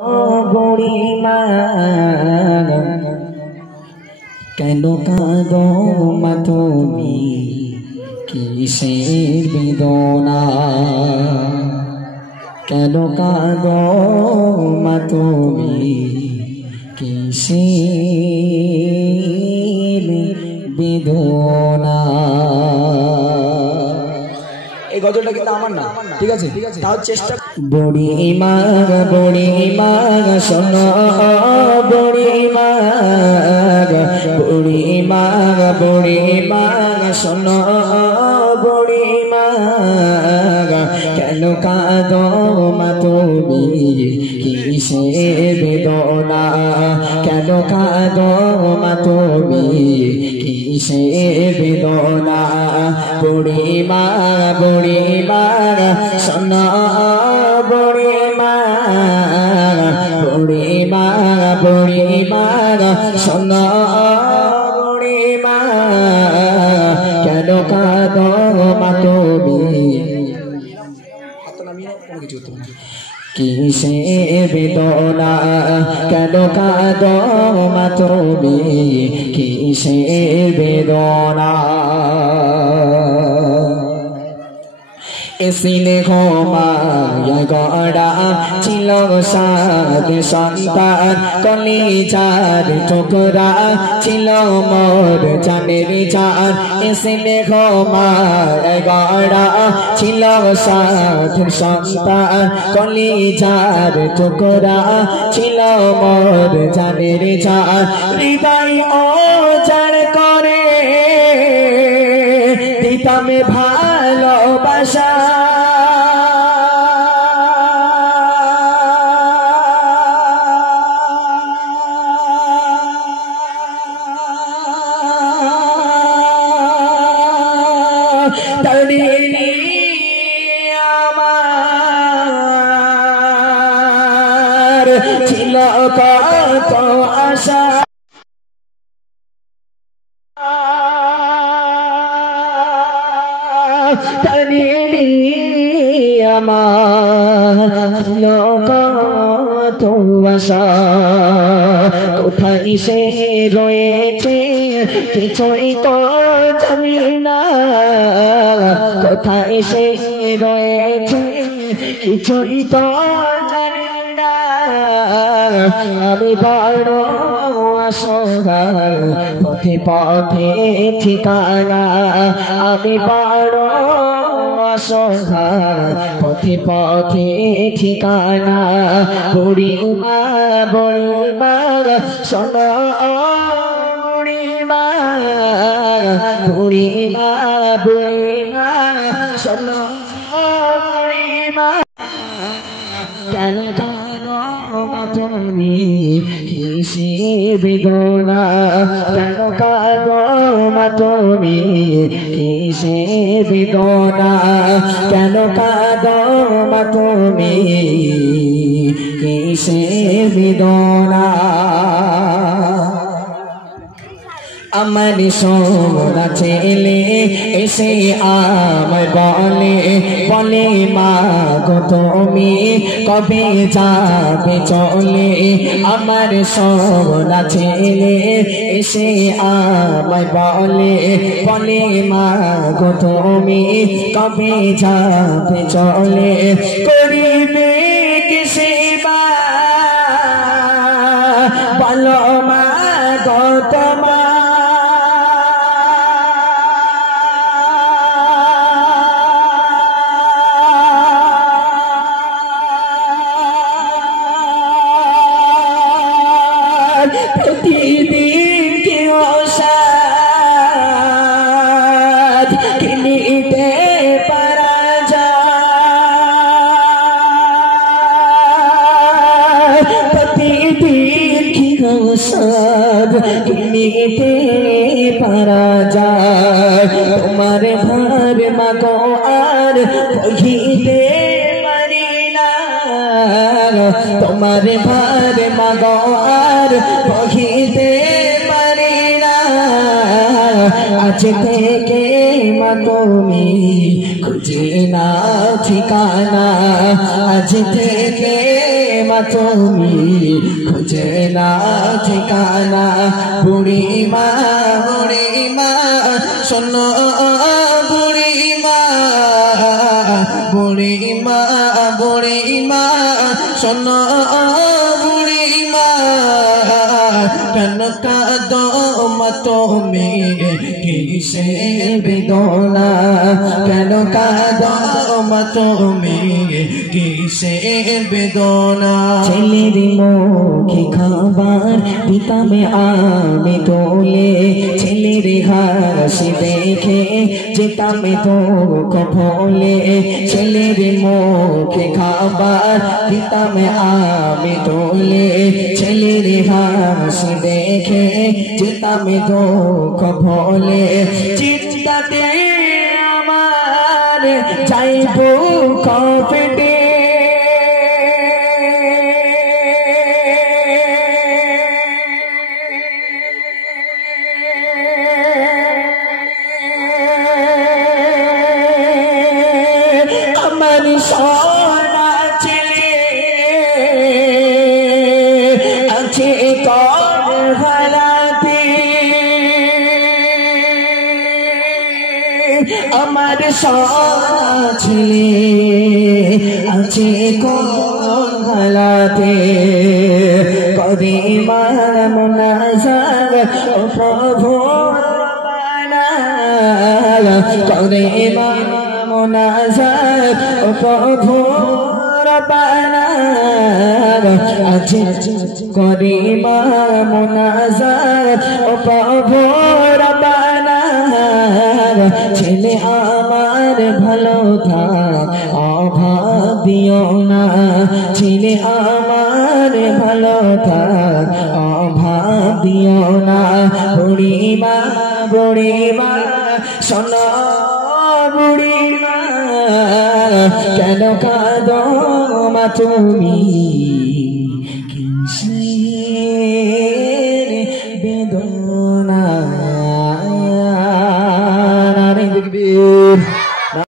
বুড়িমা কেন কাঁদো মা তুমি কিসের বেদনা কেন কাঁদো মা তুমি কিসের বেদনা। এই গজলটা কিন্তু আমার না, ঠিক আছে তাও চেষ্টা। বুড়িমা বুড়িমা শোনো বুড়িমা বুড়িমা বুড়িমা শোনো বুড়িমা কেন কাঁদো মা তুমি কিসের বেদনা কেন কাঁদো মা তুমি কিসের বেদনা। বুড়িমা বুড়িমা শোনো বুড়িমা বুড়িমা বুড়িমা শোনো বুড়িমা কেন কাঁদো মা তুমি কিসের বেদনা কেন কাঁদো মা তুমি কিসের বেদনা। এসিনে ঘুমায় গড়া ছিল সাত সন্তান কলিজার টুকরা ছিল মোর জানের জান। এসিনে ঘুমায় গড়া ছিল সাত সন্তান কলিজার টুকরা ছিল মোর জানের জান। হৃদয় ও জান করে দিতাম ভালোবাসা আমার ছিল কত আশা আমার কত আশা কোথায় সে রয়েছে কিছুই তো জানি না কোথায় সে রয়েছে কিছুই তো জানি না। আমি বড় অসহায় পথে পথে ঠিকানা আমি বড় অসহায় পথে পথে ঠিকানা। বুড়িমা বুড়িমা শোনো বুড়িমা বুড়িমা বুড়িমা শোনো বুড়িমা কেন তুমি কিসের বেদনা কেন কাঁদো মা তুমি কিসের বেদনা কেন কাঁদো মা তুমি কিসের বেদনা। আমার সোনা ছেলে এসে আমায় বলে বলে মা গো তুমি কবে যাবে চলে। আমার সোনা ছেলে এসে আমায় বলে বলে মা গো তুমি কবে যাবে চলে। করিবে কি সেবা বলো মা গো তোমার প্রতিদিন কি ওষুধ কিনিতে পারা যায় প্রতিদিন কি ওষুধ কিনিতে পারা যায়। তোমার ভার মাগো আর বহিতে পারি না তোমার ভার মাগো আর বহিতে পারি না। আজ থেকে মা তুমি খুঁজে নাও ঠিকানা আজ থেকে মা তুমি খুঁজে না ঠিকানা বুড়ি মা শোনো বুড়ি মা শোনো বুড়ি মা কেন কাঁদো মা তুমি কিসের বেদনা কেন কাঁদো মা তুমি কিসের বেদনা ছেলের মুখে খাবার দিতাম আমি তোলে ছেলের হাসি দেখে যেতাম তো কফলে ছেলের মুখে খাবার দিতাম আমি তোলে ছেলের হাসি দেখে যেতাম তো কফলে চিন্তাতে আমার যাইব কফেটে আমার সোনা ছেলে আছে কর হালাতে আমার সোনা ছেলে আছে কোন হালাতে কদে মুনাজাত ও প্রভু কদে মুনাজাত ও প্রভু রব্বানা আজ কদে মুনাজাত ও প্রভু রব্বানা ছেলে আমার ভালো থাক অভাব দিও না ছেলে আমার ভালো থাক অভাব দিও না বুড়ি মা শোনো বুড়ি মা কেন কাঁদো মা তুমি